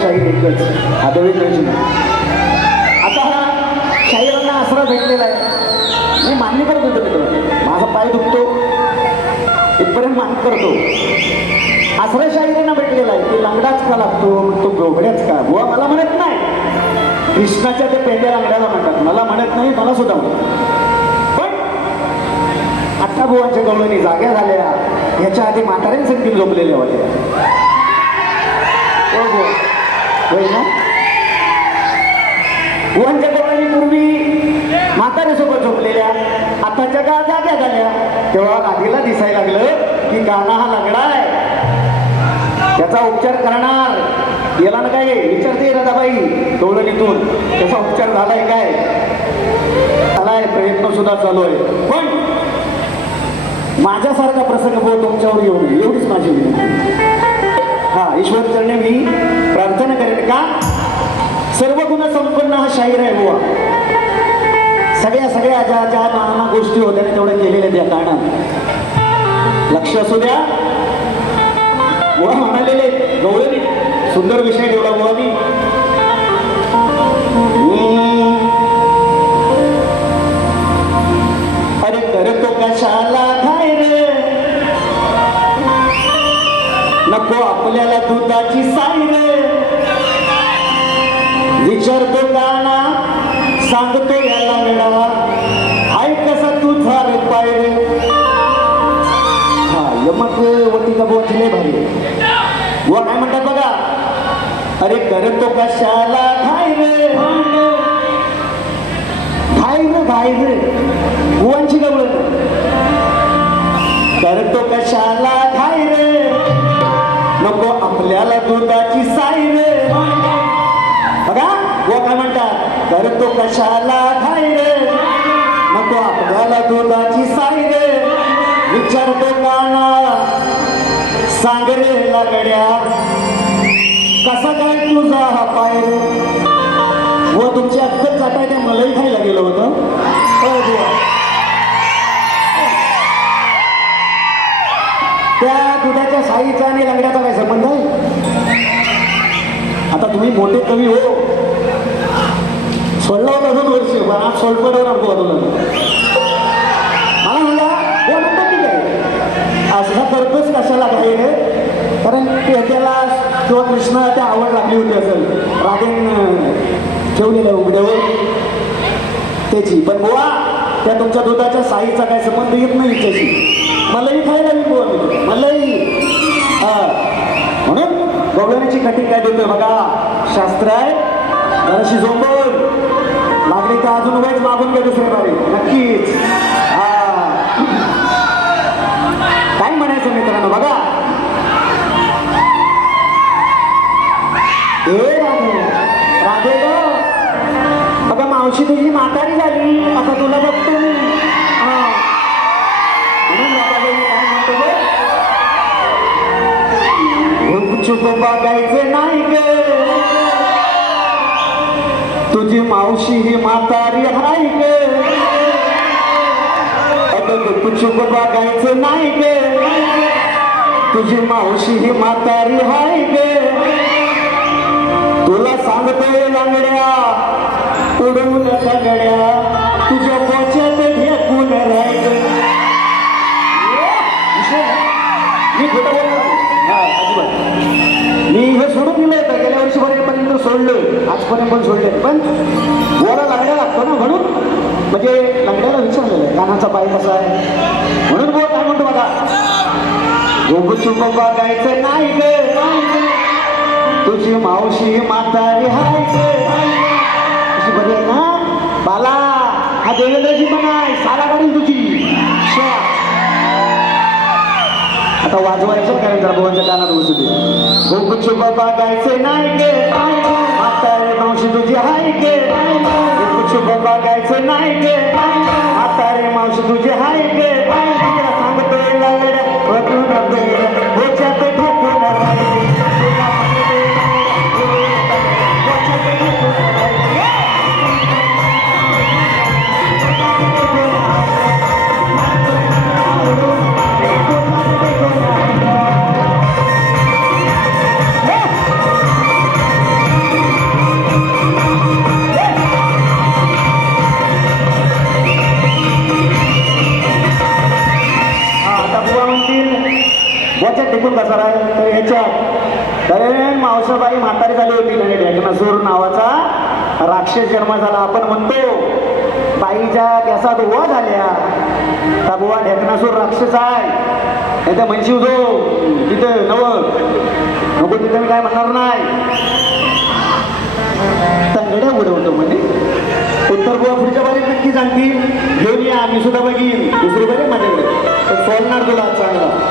शाही एकच आता वेगळंच आता हा शाहीरांना आसरा भेटलेला आहे. मी मान्य करत होतो मित्र माझा पाय दुखतो. इथपर्यंत मान्य करतो. आसरा शाहीरांना भेटलेला आहे. की लंगडाच का लागतो? मग तो गोबड्याच का? बुवा मला म्हणत नाही. कृष्णाच्या त्या पेंड्या लंगड्याला म्हणतात. मला म्हणत नाही मला सुद्धा म्हणतात पण आत्ता बुवांच्या गवळणी जाग्या झाल्या. याच्या आधी म्हाताऱ्यांसाठी झोपलेल्या होत्या. हो होय ना? बुवांच्या गवळणी पूर्वी म्हाताऱ्यासोबत झोपलेल्या आताच्या काळात जाग्या झाल्या. तेव्हा गादीला दिसायला लागलं की गाणं हा लागणार आहे. त्याचा उपचार करणार. याला ना काय? विचारते राधाबाई डोळणीतून त्याचा उपचार झालाय काय? झालाय प्रयत्न सुद्धा चालू आहे. पण माझ्यासारखा प्रसंग बोल तुमच्यावर येऊन एवढीच माझी हा ईश्वर चरणे मी का? सर्व गुण संपन्न हा शाहीर आहे बुवा. सगळ्या सगळ्या ज्या ज्या नाना गोष्टी होत्या ना तेवढ्या केलेल्या त्या कारणात लक्ष असू द्या. बुवा म्हणालेले गवळणी सुंदर विषय ठेवला बुवा मी. वतीचा बोचले भारी. व काय म्हणतात बघा. अरे करतो कशाला घाय रे? घाय रे घाय रे. बुवांची गवळ करतो कशाला घाय रे? नको आपल्याला दुधाची साई रे. बघा व काय म्हणतात. करतो कशाला घाय रे? नको आपल्याला दुधाची साई रे. विचारतो काना सांगरे लागड्या कसा काय तुझा हा पाय व तुमची अक्कल चाटाय त्या मलाही खायला गेलं होतं. त्या दुधाच्या साईचा आणि लंगड्याचा काय संबंध आहे? आता तुम्ही मोठे कवी हो. सोडला होता दोन वर्ष पण आज सोडपडवर अनुभव तुला मला म्हणला हो म्हणतो की काय असं करतोच कशाला काही रे कारण त्याला किंवा कृष्णा त्या आवड लागली होती असेल. राधेन ठेवलेलं उघड्यावर त्याची. पण गोवा त्या तुमच्या दुधाच्या साईचा काय संबंध येत नाही त्याची मलाही खायला मी बुवा मी. मलाही. म्हणून गवळण्याची कठीण काय देतोय बघा. शास्त्र आहे. जराशी झोंबून लागली तर अजून वेळ मागून घ्या दुसरे बारे नक्कीच काय म्हणायचं मित्रांनो? बघा. ए राधे राधे ग. मावशी तुझी म्हातारी झाली. आता तुला बघतो मी. हा. म्हणून राधाबाई काय म्हणतो चुप बघायचं नाही ग. तुझी मावशी ही म्हातारी हाय ग. अगं चुप बघायचं नाही ग. तुझी मावशी ही म्हातारी हाय ग. तुला सांगतोय लांगड्या. उडवून लंगड्या. तुझ्या पोच्यात ढेकून राहील. मी खोटं नाही. मी हे सोडून दिलं होतं गेल्या वर्षीपर्यंत सोडलं. आजपर्यंत पण सोडले पण बोला लांगड्या लागतो ना म्हणून? म्हणजे लंगड्याला विचारलेलं आहे. कानाचा पाय कसा आहे? म्हणून बोल काय म्हणतो बघा. गोगुचू बघायचं नाही नाही ग. तुझी मावशी म्हातारी हाय अशी बरी आहे ना? बाला हा देवेंद्रजी पण आहे सारा काढून तुझी. आता वाजवायचं कारण जरा भगवानच्या कानात बसू दे. गोगुचू बाबा गायचं नाही गे म्हातारी मावशी तुझी हाय गे गोगुचू बाबा गायचं नाही गे म्हातारी मावशी तुझी हाय गे सांगतोय लागड्या एकूण कसा राहील. तर ह्याच्यात अरे मावसाबाई म्हातारी झाली होती. आणि ढेकणासूर नावाचा राक्षस जन्म झाला. आपण म्हणतो बाईच्या केसात उभा झाल्या. त्या बुवा ढेकणासूर राक्षस आहे. नाही तर म्हणशी जो तिथं नव. नको तिथं मी काय म्हणणार नाही. तंगड्या उडवतो म्हणे. उत्तर गोवा पुढच्या बारीत नक्की सांगतील घेऊन या मी सुद्धा बघीन. दुसरी बरे माझ्याकडे. तर सोडणार तुला चांगला.